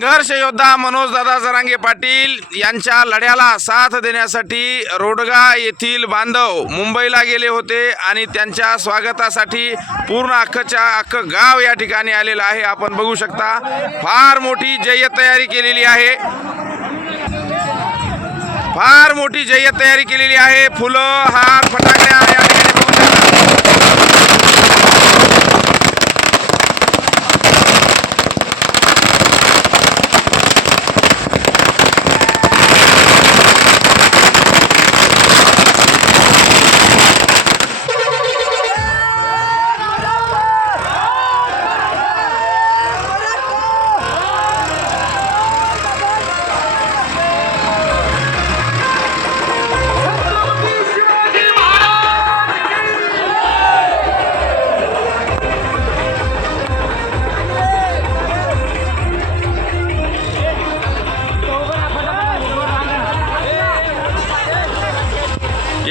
संघर्ष योद्धा मनोजदादा जरांगे पाटील यांच्या लढ्याला साथ देण्यासाठी रोडगा येथील बांधव मुंबईला गेले होते आणि त्यांच्या स्वागतासाठी पूर्ण अख्खच्या अख्खं गाव या ठिकाणी आलेलं आहे. आपण बघू शकता फार मोठी जय्य तयारी केलेली आहे. फार मोठी जय्यत तयारी केलेली आहे. फुलं हार फटाकड्या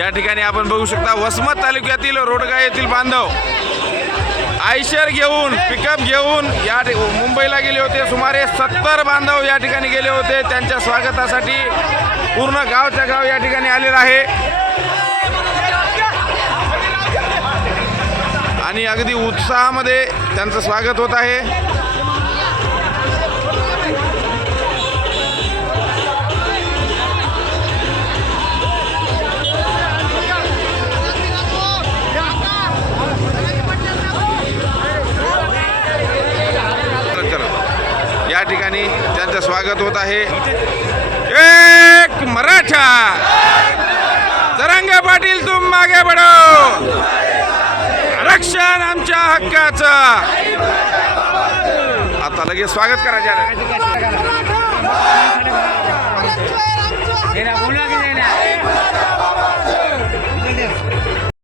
या ठिकाणी आपण बघू शकता वसमत तालुक्यातील रोडगा येथील बांधव. आयशर घेऊन पिकअप घेऊन या मुंबईला गेले होते. सुमारे सत्तर बांधव या ठिकाणी गेले होते. त्यांच्या स्वागतासाठी पूर्ण गावच्या गाव या ठिकाणी आलेलं आहे. आणि अगदी उत्साहामध्ये त्यांचं स्वागत होत आहे. या ठिकाणी त्यांचं स्वागत होत आहे. एक मराठा. जरंगे पाटील तुम मागे बडो रक्षण आमच्या हक्काचं. आता लगेच स्वागत करा ज्याला मेरा बोला